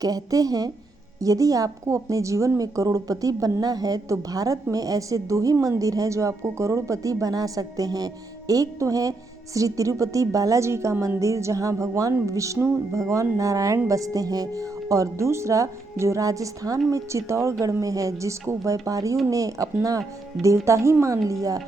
कहते हैं यदि आपको अपने जीवन में करोड़पति बनना है तो भारत में ऐसे दो ही मंदिर हैं जो आपको करोड़पति बना सकते हैं। एक तो है श्री तिरुपति बालाजी का मंदिर जहां भगवान विष्णु भगवान नारायण बसते हैं, और दूसरा जो राजस्थान में चित्तौड़गढ़ में है जिसको व्यापारियों ने अपना देवता ही मान लिया।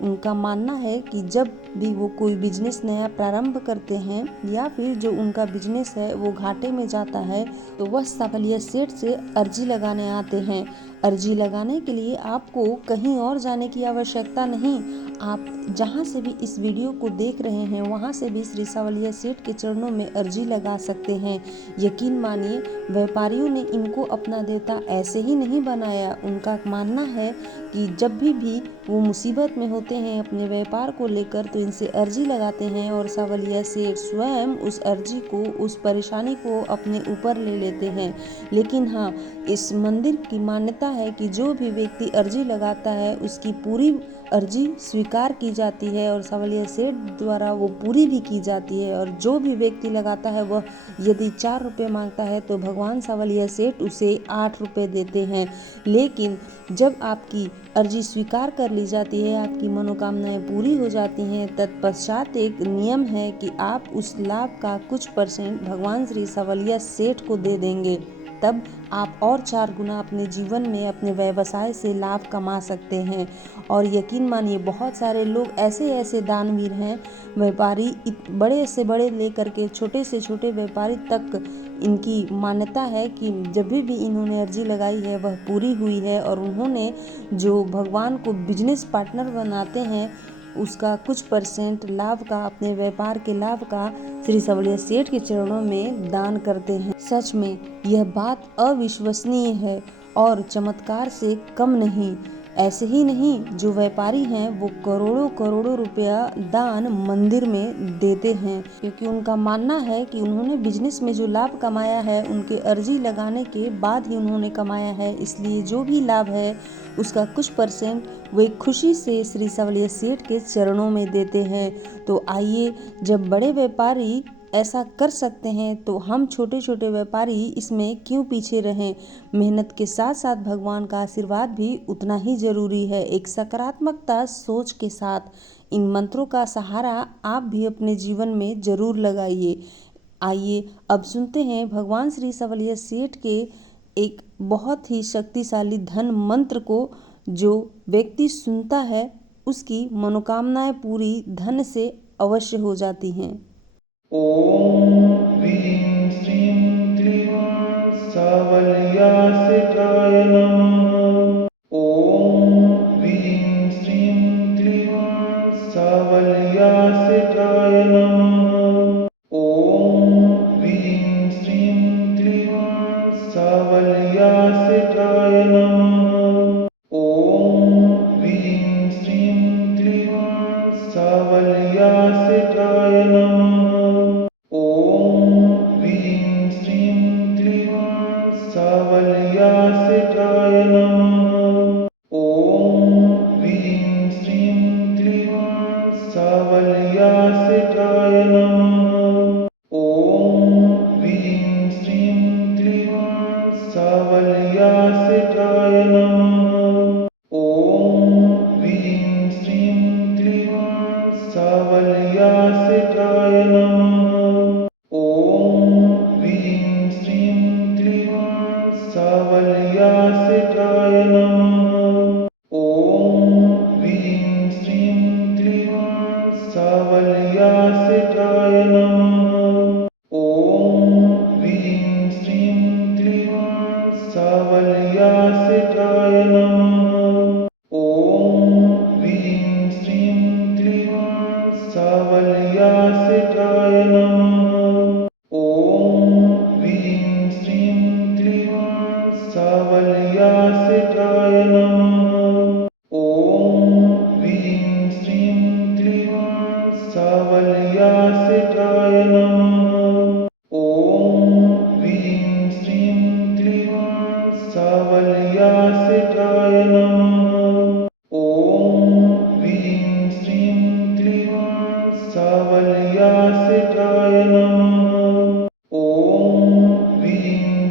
उनका मानना है कि जब भी वो कोई बिजनेस नया प्रारंभ करते हैं या फिर जो उनका बिजनेस है वो घाटे में जाता है तो वह सावलिया सेठ से अर्जी लगाने आते हैं। अर्जी लगाने के लिए आपको कहीं और जाने की आवश्यकता नहीं, आप जहां से भी इस वीडियो को देख रहे हैं वहां से भी श्री सावलिया सेठ के चरणों में अर्जी लगा सकते हैं। यकीन मानिए, व्यापारियों ने इनको अपना देवता ऐसे ही नहीं बनाया। उनका मानना है कि जब भी वो मुसीबत में होते हैं अपने व्यापार को लेकर तो इनसे अर्जी लगाते हैं और सावलिया सेठ स्वयं उस अर्जी को, उस परेशानी को अपने ऊपर ले लेते हैं। लेकिन हाँ, इस मंदिर की मान्यता है कि जो भी व्यक्ति अर्जी लगाता है उसकी पूरी अर्जी स्वीकार की जाती है और सावलिया सेठ द्वारा वो पूरी भी की जाती है। और जो भी व्यक्ति लगाता है वह यदि 4 रुपये मांगता है तो भगवान सावलिया सेठ उसे 8 रुपये देते हैं। लेकिन जब आपकी अर्जी स्वीकार कर ली जाती है, आपकी मनोकामनाएं पूरी हो जाती हैं, तत्पश्चात एक नियम है कि आप उस लाभ का कुछ परसेंट भगवान श्री सावलिया सेठ को दे देंगे। तब आप और 4 गुना अपने जीवन में अपने व्यवसाय से लाभ कमा सकते हैं। और यकीन मानिए, बहुत सारे लोग ऐसे ऐसे दानवीर हैं, व्यापारी बड़े से बड़े लेकर के छोटे से छोटे व्यापारी तक इनकी मान्यता है कि जब भी इन्होंने अर्जी लगाई है वह पूरी हुई है। और उन्होंने जो भगवान को बिजनेस पार्टनर बनाते हैं उसका कुछ परसेंट लाभ का, अपने व्यापार के लाभ का श्री सावलिया सेठ के चरणों में दान करते हैं। सच में यह बात अविश्वसनीय है और चमत्कार से कम नहीं। ऐसे ही नहीं, जो व्यापारी हैं वो करोड़ों करोड़ों रुपया दान मंदिर में देते हैं, क्योंकि उनका मानना है कि उन्होंने बिजनेस में जो लाभ कमाया है उनके अर्जी लगाने के बाद ही उन्होंने कमाया है। इसलिए जो भी लाभ है उसका कुछ परसेंट वे खुशी से श्री सावलिया सेठ के चरणों में देते हैं। तो आइए, जब बड़े व्यापारी ऐसा कर सकते हैं तो हम छोटे छोटे व्यापारी इसमें क्यों पीछे रहें। मेहनत के साथ साथ भगवान का आशीर्वाद भी उतना ही जरूरी है। एक सकारात्मकता सोच के साथ इन मंत्रों का सहारा आप भी अपने जीवन में जरूर लगाइए। आइए अब सुनते हैं भगवान श्री सावलिया सेठ के एक बहुत ही शक्तिशाली धन मंत्र को, जो व्यक्ति सुनता है उसकी मनोकामनाएं पूरी धन से अवश्य हो जाती हैं। ओम ह्रीं श्रीं क्लीं सावलिया सेठाय नमः। ओम ह्रीं श्रीं क्लीं सावलिया सेठाय नमः। ओम ह्रीं श्रीं क्लीं सावलिया सेठाय नमः। ओम ह्रीं श्रीं क्लीं सावलिया सेठाय नमः। ओम ह्रीं श्रीं क्लीं सावलिया सेठाय नमः। ओम ह्रीं श्रीं क्लीं सावलिया सेठाय नमः। ओम ह्रीं श्रीं क्लीं सावलिया सेठाय नमः। ओम ह्रीं श्रीं क्लीं सावलिया सेठाय नमः। ओम ह्रीं श्रीं क्लीं सावलिया सेठाय नमः। ओम ह्रीं श्रीं क्लीं सावलिया सेठाय नमः। ओम ह्रीं श्रीं क्लीं सावलिया सेठाय नमः। ओम ह्रीं श्रीं क्लीं सावलिया सेठाय नमः। ओम ह्रीं श्रीं क्लीं सावलिया सेठाय नमः। ओम ह्रीं श्रीं क्लीं सावलिया सेठाय नमः। ओम ह्रीं श्रीं क्लीं सावलिया सेठाय नमः। ओम ह्रीं श्रीं क्लीं सावलिया सेठाय नमः। ओम ह्रीं